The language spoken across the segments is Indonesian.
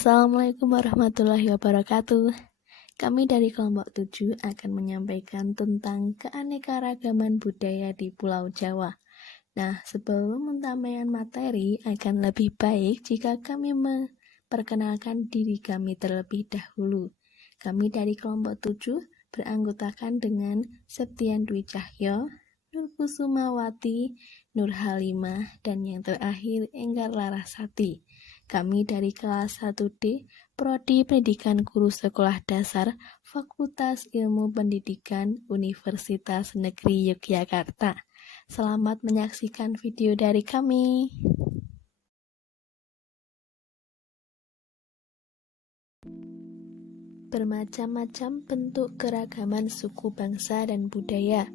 Assalamualaikum warahmatullahi wabarakatuh. Kami dari kelompok 7 akan menyampaikan tentang keanekaragaman budaya di Pulau Jawa. Nah, sebelum menyampaikan materi, akan lebih baik jika kami memperkenalkan diri kami terlebih dahulu. Kami dari kelompok 7 beranggotakan dengan Septian Dwi Cahyo, Nur Kusumawati, Nur Halimah, dan yang terakhir Enggar Larasati. Kami dari kelas 1D, Prodi Pendidikan Guru Sekolah Dasar, Fakultas Ilmu Pendidikan, Universitas Negeri Yogyakarta. Selamat menyaksikan video dari kami. Bermacam-macam bentuk keragaman suku bangsa dan budaya.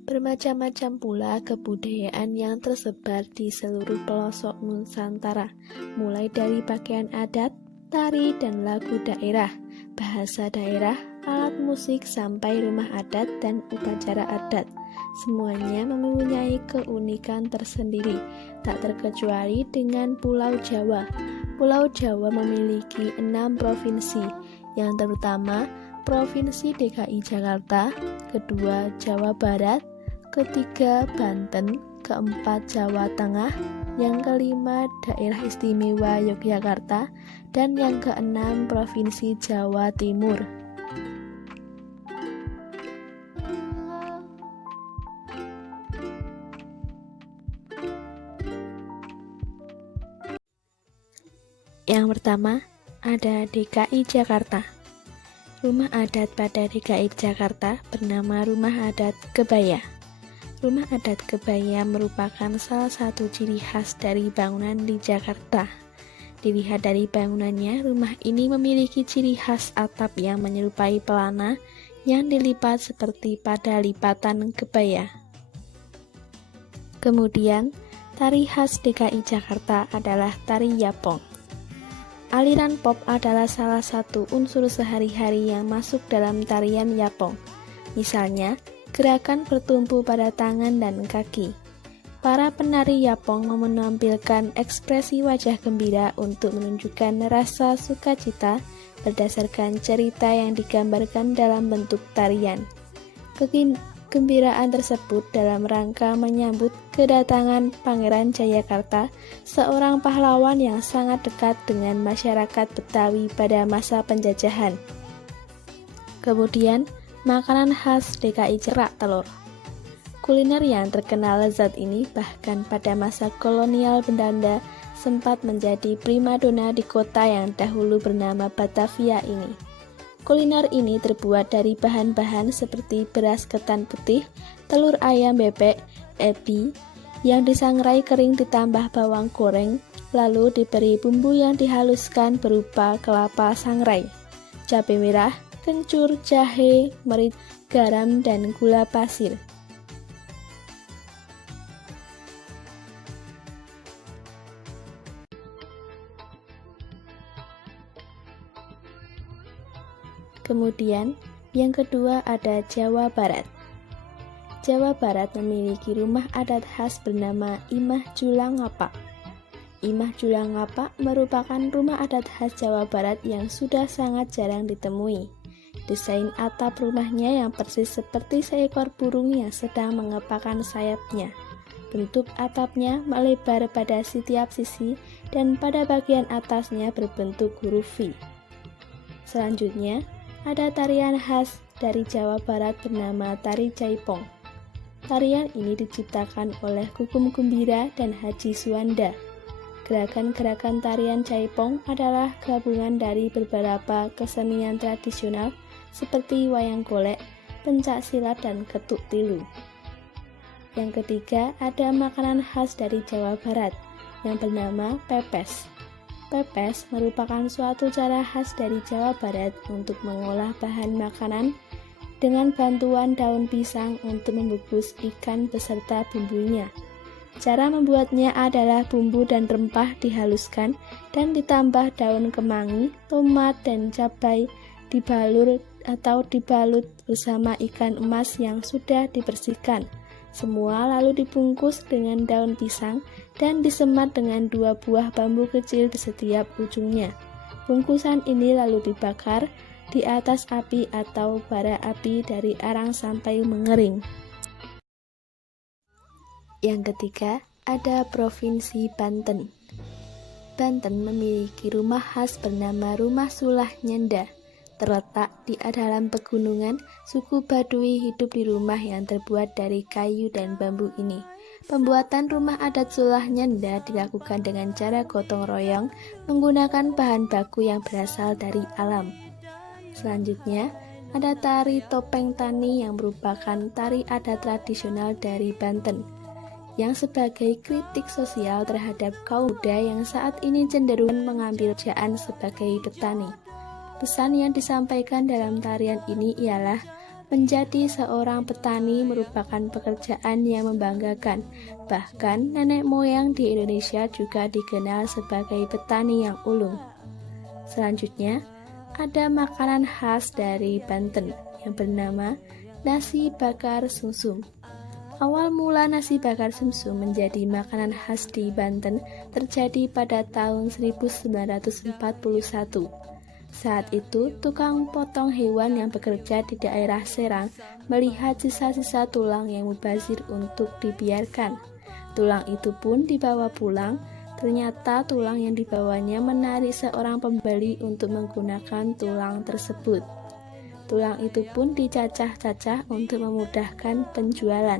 Bermacam-macam pula kebudayaan yang tersebar di seluruh pelosok Nusantara, mulai dari pakaian adat, tari dan lagu daerah, bahasa daerah, alat musik sampai rumah adat dan upacara adat. Semuanya mempunyai keunikan tersendiri, tak terkecuali dengan Pulau Jawa. Pulau Jawa memiliki 6 provinsi, yang terutama Provinsi DKI Jakarta, kedua Jawa Barat, ketiga Banten, keempat Jawa Tengah, yang kelima Daerah Istimewa Yogyakarta, dan yang keenam Provinsi Jawa Timur. Yang pertama, ada DKI Jakarta. Rumah adat pada DKI Jakarta bernama Rumah Adat Kebaya. Rumah adat Kebaya merupakan salah satu ciri khas dari bangunan di Jakarta. Dilihat dari bangunannya, rumah ini memiliki ciri khas atap yang menyerupai pelana yang dilipat seperti pada lipatan kebaya. Kemudian, tari khas DKI Jakarta adalah tari Yapong. Aliran pop adalah salah satu unsur sehari-hari yang masuk dalam tarian Yapong. Misalnya, gerakan bertumpu pada tangan dan kaki. Para penari Yapong menampilkan ekspresi wajah gembira untuk menunjukkan rasa sukacita berdasarkan cerita yang digambarkan dalam bentuk tarian. Kegembiraan tersebut dalam rangka menyambut kedatangan Pangeran Jayakarta, seorang pahlawan yang sangat dekat dengan masyarakat Betawi pada masa penjajahan. Kemudian, makanan khas DKI kerak telur. Kuliner yang terkenal lezat ini bahkan pada masa kolonial Belanda sempat menjadi primadona di kota yang dahulu bernama Batavia ini. Kuliner ini terbuat dari bahan-bahan seperti beras ketan putih, telur ayam bebek, ebi, yang disangrai kering ditambah bawang goreng, lalu diberi bumbu yang dihaluskan berupa kelapa sangrai, cabai merah, kencur, jahe, merica, garam, dan gula pasir. Kemudian, yang kedua ada Jawa Barat. Jawa Barat memiliki rumah adat khas bernama Imah Julang Ngapak. Imah Julang Ngapak merupakan rumah adat khas Jawa Barat yang sudah sangat jarang ditemui. Desain atap rumahnya yang persis seperti seekor burung yang sedang mengepakkan sayapnya. Bentuk atapnya melebar pada setiap sisi dan pada bagian atasnya berbentuk huruf V. Selanjutnya, ada tarian khas dari Jawa Barat bernama Tari Jaipong. Tarian ini diciptakan oleh Gugum Gumbira dan Haji Suwanda. Gerakan-gerakan tarian Jaipong adalah gabungan dari beberapa kesenian tradisional seperti wayang golek, pencak silat, dan ketuk tilu. Yang ketiga, ada makanan khas dari Jawa Barat yang bernama pepes. Pepes merupakan suatu cara khas dari Jawa Barat untuk mengolah bahan makanan dengan bantuan daun pisang untuk membungkus ikan beserta bumbunya. Cara membuatnya adalah bumbu dan rempah dihaluskan dan ditambah daun kemangi, tomat, dan cabai dibalur atau dibalut bersama ikan emas yang sudah dibersihkan. Semua lalu dibungkus dengan daun pisang dan disemat dengan 2 buah bambu kecil di setiap ujungnya. Bungkusan ini lalu dibakar di atas api atau bara api dari arang sampai mengering. Yang ketiga, ada Provinsi Banten. Banten memiliki rumah khas bernama Rumah Sulah Nyenda. Terletak di dalam pegunungan, suku Baduy hidup di rumah yang terbuat dari kayu dan bambu ini. Pembuatan rumah adat Sulah Nyenda dilakukan dengan cara gotong royong menggunakan bahan baku yang berasal dari alam. Selanjutnya, ada tari topeng tani yang merupakan tari adat tradisional dari Banten, yang sebagai kritik sosial terhadap kaum muda yang saat ini cenderung mengambil pekerjaan sebagai petani. Pesan yang disampaikan dalam tarian ini ialah menjadi seorang petani merupakan pekerjaan yang membanggakan. Bahkan nenek moyang di Indonesia juga dikenal sebagai petani yang ulung. Selanjutnya, ada makanan khas dari Banten yang bernama nasi bakar sumsum. Awal mula nasi bakar sumsum menjadi makanan khas di Banten terjadi pada tahun 1941. Saat itu, tukang potong hewan yang bekerja di daerah Serang melihat sisa-sisa tulang yang mubazir untuk dibiarkan. Tulang itu pun dibawa pulang. Ternyata tulang yang dibawanya menarik seorang pembeli untuk menggunakan tulang tersebut. Tulang itu pun dicacah-cacah untuk memudahkan penjualan.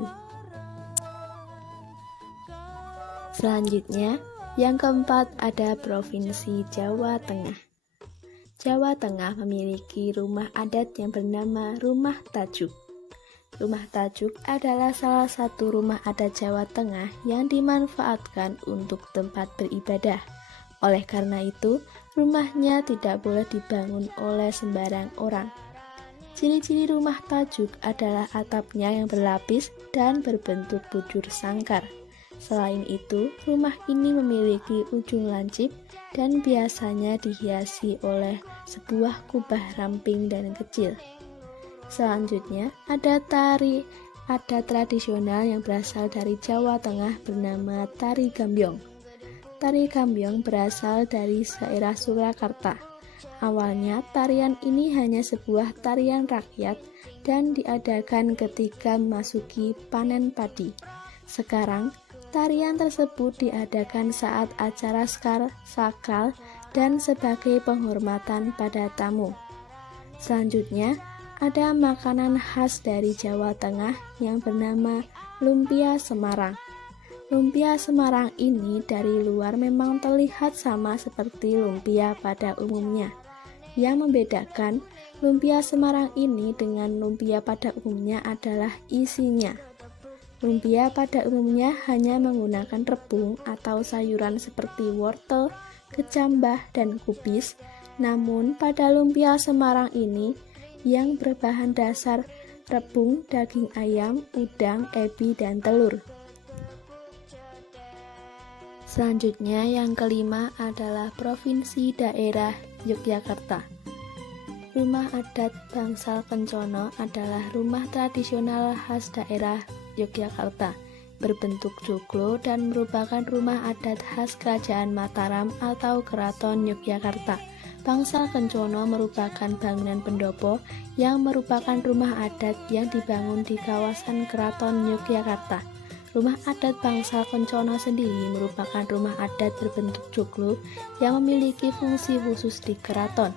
Selanjutnya, yang keempat ada Provinsi Jawa Tengah. Jawa Tengah memiliki rumah adat yang bernama Rumah Tajuk. Rumah Tajuk adalah salah satu rumah adat Jawa Tengah yang dimanfaatkan untuk tempat beribadah. Oleh karena itu, rumahnya tidak boleh dibangun oleh sembarang orang. Ciri-ciri rumah Tajuk adalah atapnya yang berlapis dan berbentuk bujur sangkar. Selain itu, rumah ini memiliki ujung lancip dan biasanya dihiasi oleh sebuah kubah ramping dan kecil. Selanjutnya, ada tari adat tradisional yang berasal dari Jawa Tengah bernama Tari Gambyong. Tari Gambyong berasal dari daerah Surakarta. Awalnya, tarian ini hanya sebuah tarian rakyat dan diadakan ketika memasuki panen padi. Sekarang, tarian tersebut diadakan saat acara sakral dan sebagai penghormatan pada tamu. Selanjutnya, ada makanan khas dari Jawa Tengah yang bernama lumpia Semarang. Lumpia Semarang ini dari luar memang terlihat sama seperti lumpia pada umumnya. Yang membedakan lumpia Semarang ini dengan lumpia pada umumnya adalah isinya. Lumpia pada umumnya hanya menggunakan rebung atau sayuran seperti wortel, kecambah, dan kubis. Namun pada lumpia Semarang ini yang berbahan dasar rebung, daging ayam, udang, ebi, dan telur. Selanjutnya yang kelima adalah Provinsi Daerah Yogyakarta. Rumah adat Bangsal Kencono adalah rumah tradisional khas daerah Yogyakarta, berbentuk joglo dan merupakan rumah adat khas Kerajaan Mataram atau Keraton Yogyakarta. Bangsal Kencono merupakan bangunan pendopo yang merupakan rumah adat yang dibangun di kawasan Keraton Yogyakarta. Rumah adat Bangsal Kencono sendiri merupakan rumah adat berbentuk joglo yang memiliki fungsi khusus di keraton.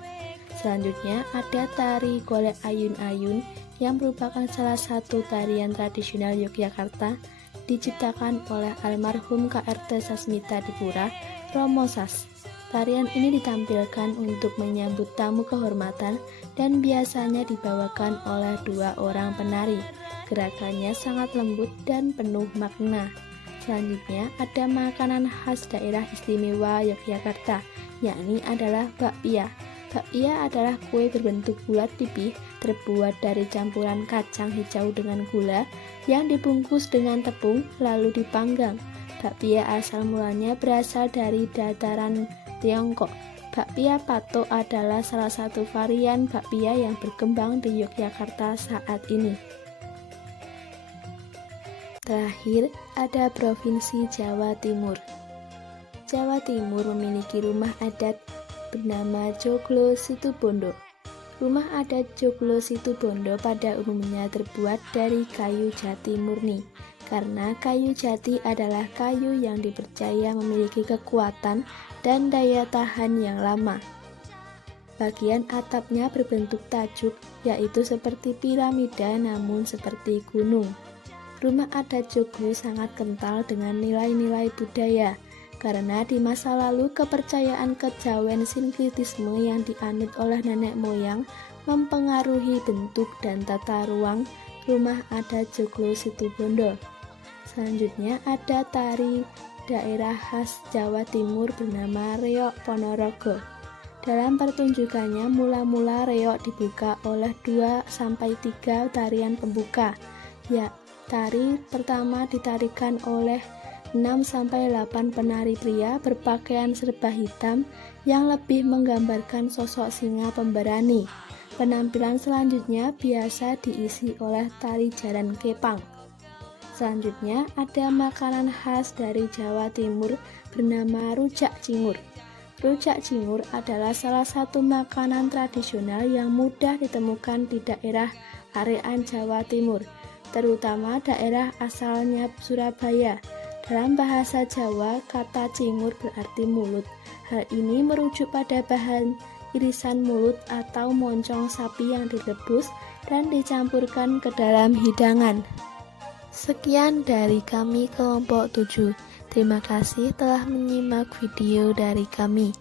Selanjutnya ada tari golek ayun-ayun yang merupakan salah satu tarian tradisional Yogyakarta diciptakan oleh almarhum KRT Sasmita Dipura Romo Sas. Tarian ini ditampilkan untuk menyambut tamu kehormatan dan biasanya dibawakan oleh 2 orang penari. Gerakannya sangat lembut dan penuh makna. Selanjutnya ada makanan khas daerah istimewa Yogyakarta, yakni adalah bakpia. Bakpia adalah kue berbentuk bulat pipih terbuat dari campuran kacang hijau dengan gula yang dibungkus dengan tepung lalu dipanggang. Bakpia asal mulanya berasal dari dataran Tiongkok. Bakpia patok adalah salah satu varian bakpia yang berkembang di Yogyakarta saat ini. Terakhir, ada Provinsi Jawa Timur. Jawa Timur memiliki rumah adat bernama Joglo Situbondo. Rumah adat Joglo Situbondo pada umumnya terbuat dari kayu jati murni, karena kayu jati adalah kayu yang dipercaya memiliki kekuatan dan daya tahan yang lama. Bagian atapnya berbentuk tajuk, yaitu seperti piramida namun seperti gunung. Rumah adat Joglo sangat kental dengan nilai-nilai budaya, karena di masa lalu kepercayaan kejawen sinkretisme yang dianut oleh nenek moyang mempengaruhi bentuk dan tata ruang rumah adat Joglo Situbondo. Selanjutnya ada tari daerah khas Jawa Timur bernama Reok Ponorogo. Dalam pertunjukannya, mula-mula reok dibuka oleh 2-3 tarian pembuka. Ya, tari pertama ditarikan oleh 6-8 penari pria berpakaian serba hitam yang lebih menggambarkan sosok singa pemberani. Penampilan selanjutnya biasa diisi oleh tari jaran kepang. Selanjutnya ada makanan khas dari Jawa Timur bernama rujak cingur. Rujak cingur adalah salah satu makanan tradisional yang mudah ditemukan di daerah arean Jawa Timur, terutama daerah asalnya Surabaya. Dalam bahasa Jawa, kata cingur berarti mulut. Hal ini merujuk pada bahan irisan mulut atau moncong sapi yang direbus dan dicampurkan ke dalam hidangan. Sekian dari kami kelompok 7. Terima kasih telah menyimak video dari kami.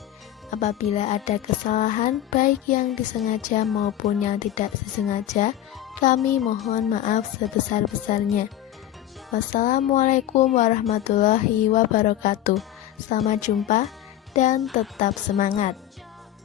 Apabila ada kesalahan, baik yang disengaja maupun yang tidak disengaja, kami mohon maaf sebesar-besarnya. Wassalamualaikum warahmatullahi wabarakatuh. Selamat jumpa dan tetap semangat.